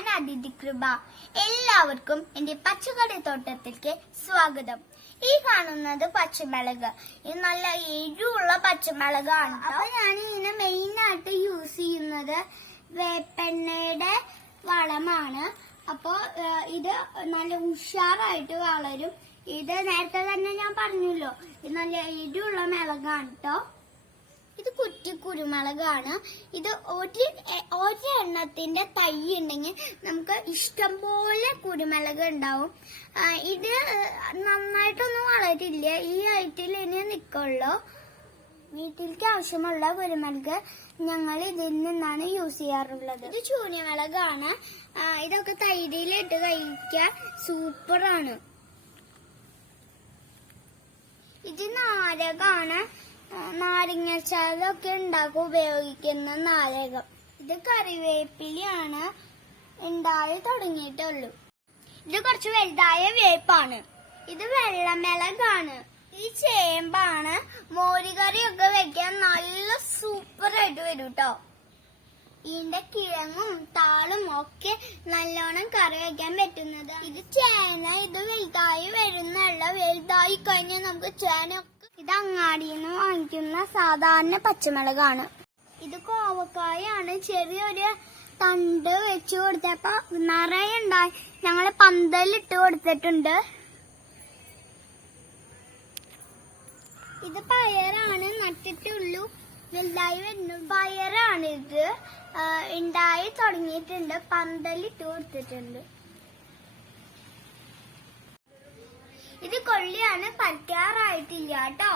ഞാൻ അതിഥി കൃപ. എല്ലാവർക്കും എന്റെ പച്ചക്കറി തോട്ടത്തിലേക്ക് സ്വാഗതം. ഈ കാണുന്നത് പച്ചമുളക്. ഇത് നല്ല എരിവുള്ള പച്ചമുളകാണ്. അപ്പൊ ഞാൻ ഇങ്ങനെ മെയിൻ ആയിട്ട് യൂസ് ചെയ്യുന്നത് വേപ്പെണ്ണയുടെ വളമാണ്. അപ്പൊ ഇത് നല്ല ഉഷാറായിട്ട് വളരും. ഇത് നേരത്തെ തന്നെ ഞാൻ പറഞ്ഞല്ലോ, ഇത് നല്ല എരിവുള്ള മുളകാണ് കേട്ടോ. ഇത് കുറ്റി കുരുമുളകാണ്. ഇത് ഒരെണ്ണത്തിന്റെ തൈ ഉണ്ടെങ്കിൽ നമുക്ക് ഇഷ്ടംപോലെ കുരുമുളക് ഉണ്ടാവും. ഇത് നന്നായിട്ടൊന്നും വളരില്ല, ഈ ഹൈറ്റിൽ ഇനി നിൽക്കുള്ളൂ. വീട്ടിലേക്ക് ആവശ്യമുള്ള കുരുമുളക് ഞങ്ങൾ ഇതിൽ നിന്നാണ് യൂസ് ചെയ്യാറുള്ളത്. ഇത് ചൂനിമുളകാണ്. ഇതൊക്കെ തൈരിലിട്ട് കഴിക്കാൻ സൂപ്പറാണ്. ഇത് നാരകമാണ്. നാരങ്ങച്ചാലൊക്കെ ഉണ്ടാക്കാൻ ഉപയോഗിക്കുന്ന നാരകം. ഇത് കറിവേപ്പിലയാണ്. ഉണ്ടായി തുടങ്ങിയിട്ടുള്ളൂ. ഇത് കുറച്ച് വലുതായ വേപ്പാണ്. ഇത് വെള്ളമിളകാണ്. ഈ ചേമ്പാണ്. മോരുകറിയൊക്കെ വെക്കാൻ നല്ല സൂപ്പറായിട്ട് വരും കേട്ടോ. ഇതിന്റെ കിഴങ്ങും താളും ഒക്കെ നല്ലോണം കറി വെക്കാൻ പറ്റുന്നത്. ഇത് ചേന. ഇത് വലുതായി വരുന്നുള്ള. വലുതായി കഴിഞ്ഞാൽ നമുക്ക് ചേന. ഇത് അങ്ങാടിയിൽ നിന്ന് വാങ്ങിക്കുന്ന സാധാരണ പച്ചമുളകാണ്. ഇത് കോവക്കായാണ്. ചെറിയൊരു തണ്ട് വെച്ച് കൊടുത്തപ്പോ നിറയെ ഉണ്ടായി. ഞങ്ങള് പന്തലിട്ട് കൊടുത്തിട്ടുണ്ട്. ഇത് പയറാണ്. നട്ടിട്ടുള്ളൂ, വലുതായി വരുന്നു. പയറാണ്. ഇത് ഉണ്ടായി തുടങ്ങിയിട്ടുണ്ട്. പന്തലിട്ട് കൊടുത്തിട്ടുണ്ട്. ഇത് കൊള്ളിയാണ്. പറിക്കാറായിട്ടില്ല കേട്ടോ.